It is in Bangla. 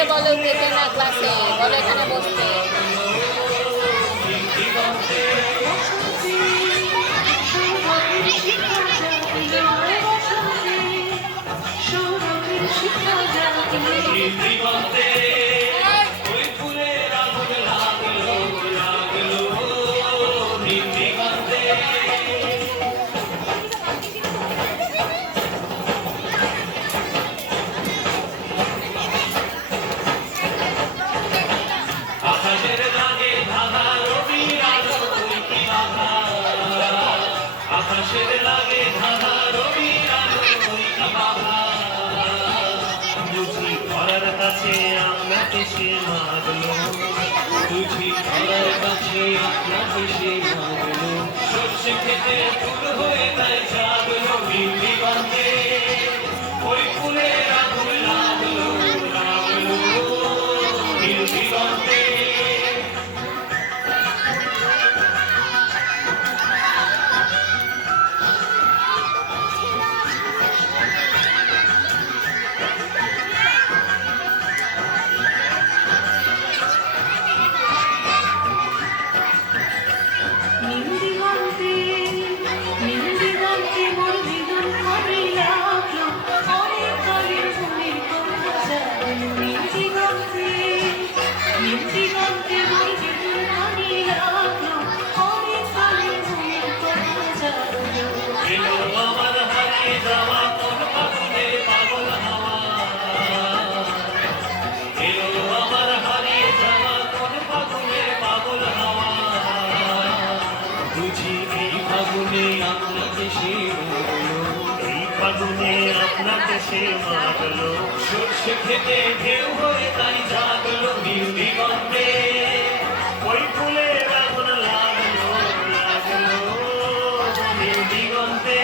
বন্ধুদেরকে বলো যেতে না ক্লাসে, বলো এখানে বসতে। আকাশের লাগে ধাঁধা রবির আলো ওই কি বাবা বুঝি ঘরের কাছে আপনাকে সে মাগলো বুঝি ঘরের কাছে আপনাকে সে মাগলো সর্ষে খেতে ফুল হয়ে তাই জাগলো মিলি গন্ধে ওই ফুলের আগুন লাগলো লাগলো মিলি গন্ধে আমার হারিয়ে যাওয়া কোন ফাগুনে পাগল হাওয়া এলো আমার হারিয়ে যাওয়া কোন ফাগুনে পাগল হাওয়া বুঝি এই ফাগুনে আপনাকে সে মাগলো এই ফাগুনে আপনাকে সে মাগলো সর্ষে খেতে ঢেউ হয়ে তাই জাগলো মিউনি গন্ধে ওই ফুলের আগুন লাগলো লাগলো মিউনি গন্ধে